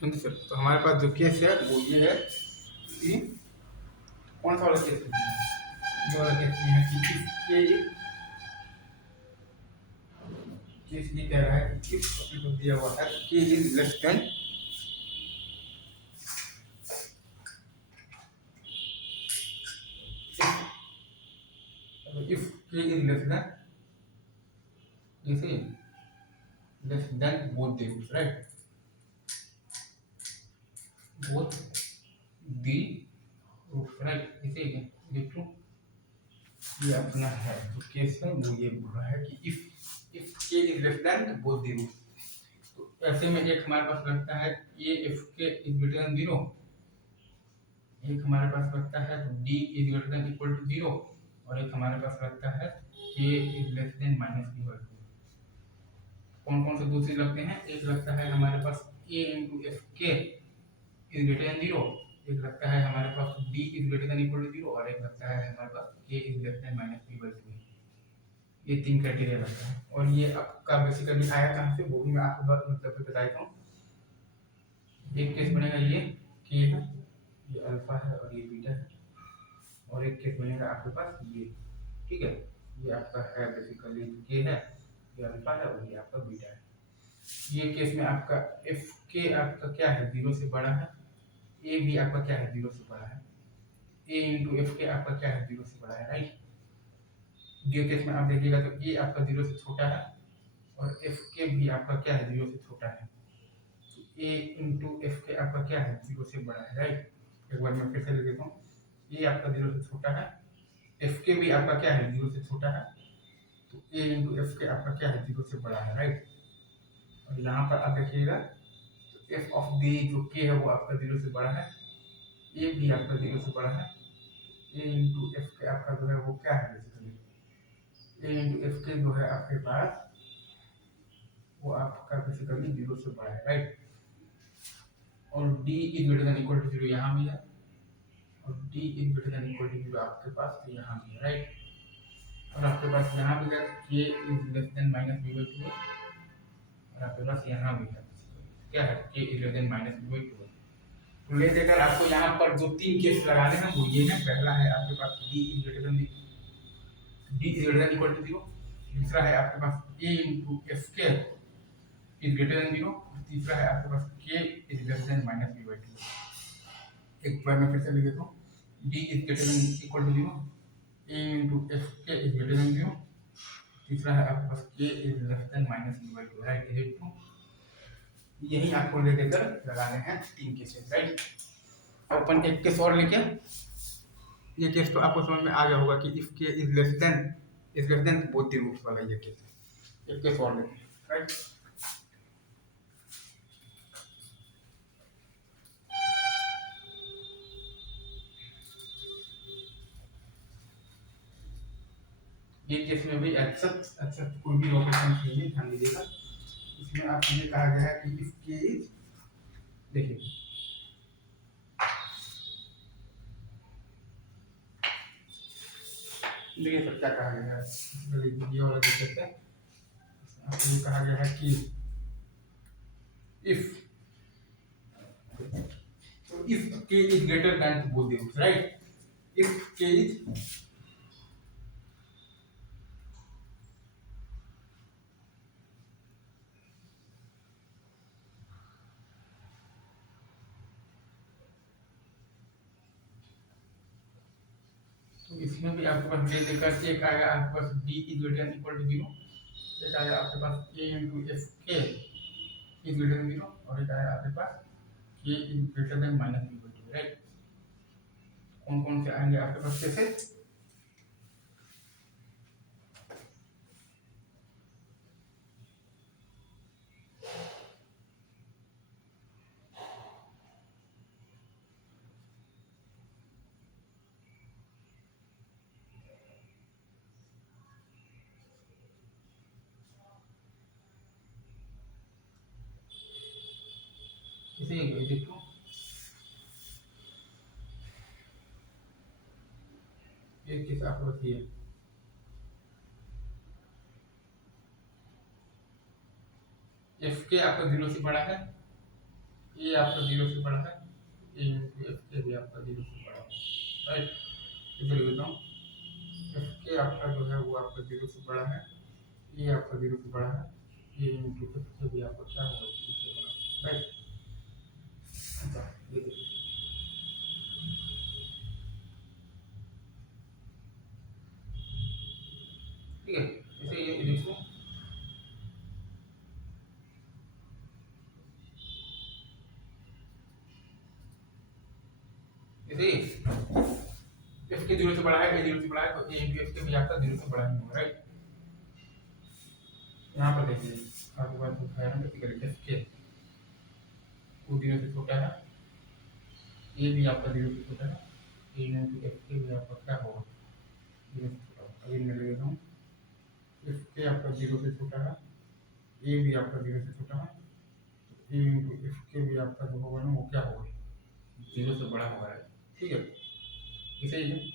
समझे सर। तो हमारे पास जो केस है वो ये है कि कौन सा वाला केस है, ये वाला केस ये है कि इसके केस ये कह रहा है कि इफ तो दिया हुआ है k is less than if k is less than is less than both the roots, right, both the roots, right, इसे लिख लो। ये अपना है जो केस है वो ये बोल रहा है कि if k is less than both the roots. तो ऐसे में एक हमारे पास लगता है a f k is greater than 0, एक हमारे पास लगता है d is greater than equal to 0, और एक हमारे पास लगता है k is less than minus B by 2। कौन कौन से दूसरे लगते हैं, एक लगता है हमारे पास ए इंटू एफ के इज ग्रेटर देन 0, एक लगता है हमारे पास D is greater than equal to 0, और एक लगता है हमारे पास K is less than minus B by 2। ये तीन क्राइटेरिया लगता है। और ये आपका बेसिकली आया कहाँ से वो भी मैं आपको मतलब बता देता हूँ। एक केस बनेगा ये के है, ये अल्फा है और ये बीटा है, और एक केस बनेगा आपके पास ये, ठीक है, ये आपका है बेसिकली के है, ये अल्फा है और ये आपका बीटा है। ये केस में आपका एफ के आपका क्या है, 0 से बड़ा है, ए भी आपका क्या है, 0 से बड़ा है, ए इंटू एफ के आपका क्या है, 0 से बड़ा है, राइट। ये केस में आप देखिएगा तो ए आपका 0 से छोटा है और एफ के भी आपका क्या है, 0 से छोटा है। ए इंटू एफ के आपका क्या है, 0 से बड़ा है, राइट। एक बार मैं फिर से लिख देता हूँ, ए आपका 0 से छोटा है, एफ के भी आपका क्या है, 0 से छोटा है, तो ए इंटू एफ के आपका क्या है, 0 से बड़ा है, राइट। और यहाँ पर आप देखिएगा तो एफ ऑफ डी जो के है वो आपका 0 से बड़ा है, ए भी आपका 0 से बड़ा है, ए इंटू एफ के आपका जो है वो क्या है बेसिकली, ए इंटू एफ के जो है आपके पास वो आपका बेसिकली 0 से बड़ा है, राइट। और d is greater than equal to 0 यहाँ भी है, और d is greater than equal to 0 आपके पास तो यहाँ भी है, राइट। और आपके पास यहाँ भी है k is less than minus B by 2 है, और आपके पास यहाँ भी है क्या है, k is greater than minus B by 2 है। तो ले देकर आपको यहाँ पर जो तीन केस लगाने हैं वो ये है, पहला है आपके पास D is greater than equal to 0, दूसरा है आपके पास ए इंटू एफ के इज ग्रेटर देन 0, तीसरा है आपके पास K is less than minus B by 2। एक बार मैं फिर से लिख देता हूँ, D is greater than equal to 0, A into F के इज ग्रेटर देन 0, तीसरा है आपके पास K is less than minus B by 2, right. Is it true? यही आपको ले देकर लगाने हैं तीन केसेस, राइट। अपन एक केस और लेके, ये केस तो आपको समझ में आ गया होगा कि if k is less than both the roots वाला ये केस है। एक केस और लेते हैं, राइट। ये केस में भी एक्सेप्ट कोई भी ऑपरेशन नहीं है, ध्यान दीजिएगा। इसमें आपको ये कहा गया है कि इफ के इज, देखिए देखिए सर क्या कहा गया है, ये वाला देख लेते हैं। आपको ये कहा गया है कि इफ, तो if k is greater than both the roots, right. If k is, तो इसमें भी आपके पास ये देकर एक आएगा आपके पास D is greater than equal to 0, एक आएगा आपके पास ए इंटू एफ के इज ग्रेटर देन 0, और एक आएगा आपके पास K is greater than minus B by 2, right. कौन कौन से आएंगे आपके पास कैसे, इसे देखो ये किस आपको बताइए, एफ के आपका 0 से बड़ा है, ए आपका 0 से बड़ा है, ए इंटू एफ के भी आपका 0 से बड़ा है, राइट। इसे लिख देता हूँ, एफ के आपका जो है वो आपका 0 से बड़ा है, ए आपका 0 से बड़ा है, ए इंटू एफ के भी आपका क्या होगा 0 से बड़ा, राइट। अच्छा ये देखिए, ठीक है, इसे ये लिख लो, इसे एफ के 0 से बड़ा है, ए 0 से बड़ा है, तो ए इंटू एफ के भी आपका 0 से बड़ा ही होगा, राइट। यहाँ पर देखिए आपके पास जो है ना एफ के वो 0 से छोटा है, ए भी आपका 0 से छोटा है, ए इंटू एफ के भी आपका क्या होगा 0 से छोटा होगा। अभी मैं ले लेता हूँ, एफ के आपका 0 से छोटा है, ए भी आपका 0 से छोटा है, तो ए इंटू एफ के भी आपका जो होगा ना वो क्या होगा 0 से बड़ा होगा, ठीक है। इसे ही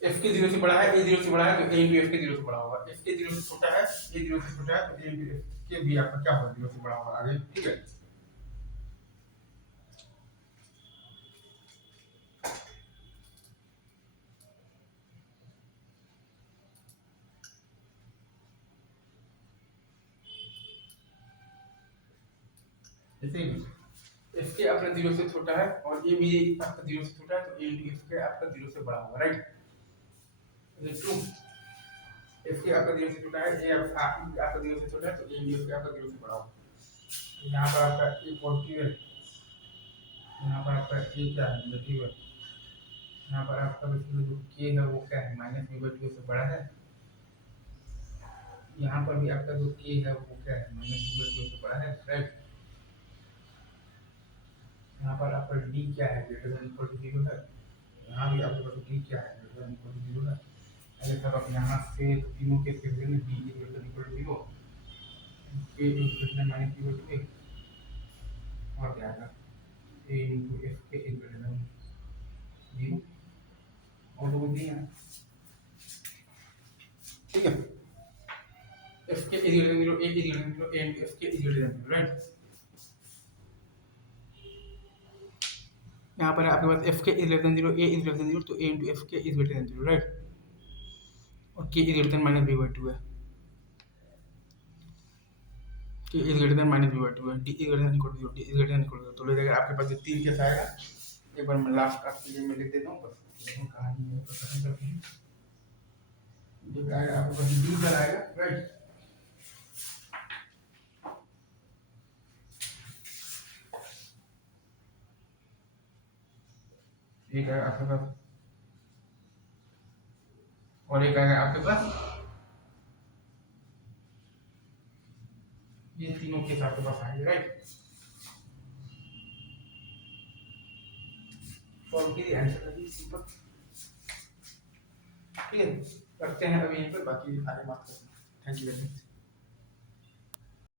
एफ के 0 से बड़ा है, ए 0 से बड़ा है, तो ए इंटू एफ के 0 से बड़ा होगा, एफ के 0 से छोटा है, ए 0 से छोटा है, तो ए इंटू एफ के भी आपका क्या होगा 0 से बड़ा होगा आगे, ठीक है। जैसे एफ के अपना 0 से छोटा है और ए भी आपका 0 से छोटा है, तो ए इंटू एफ के आपका 0 से बड़ा होगा, राइट। ट्रू, एफ के आपका 0 से छोटा है, ए आपका 0 से छोटा है, तो ए इंटू एफ के आपका 0 से बड़ा होगा। यहाँ पर आपका ए पॉजिटिव है, यहाँ पर आपका ए क्या है नेगेटिव है, यहाँ पर आपका जो के है वो क्या है माइनस बी बाई 2 से बड़ा है, यहाँ पर भी आपका जो के है वो क्या है माइनस बी बाई 2 से बड़ा है, राइट। यहाँ पर आपका डी क्या है ग्रेटर देन इक्वल टू 0 है, यहाँ भी आपके पास डी क्या है ग्रेटर देन इक्वल टू 0 है। अगर सब आप यहाँ से तीनों के केस में d greater than equal to 0, a greater than minus B by 2 और क्या आएगा a into F k greater than 0 और तो कुछ नहीं है, ठीक है। F k greater than 0, a greater than 0, A into F k greater than 0, right. यहाँ पर आपके पास एफ के is greater than 0, a is greater than 0, तो ए इंटू एफ के इज ग्रेटर देन 0, राइट। और k is greater than minus B by 2 है, k is greater than minus B by 2 है, d is greater than equal to 0, D is greater than equal to 0। तो लेकर आपके पास जो तीन case आएगा, एक बार मैं लास्ट आपके लिए मैं लिख देता हूँ, बस कहानी है तो खत्म करते हैं। जो आएगा आपके पास डी पर आएगा, राइट। एक आएगा आपके पास और एक आएगा आपके पास, ये तीनों केस आपके पास आएंगे, राइट। सॉल्व कीजिए, आंसर करिए, सिंपल, ठीक है। रखते हैं अभी यहीं पर, बाकी आगे बात करते हैं। Thank you very much.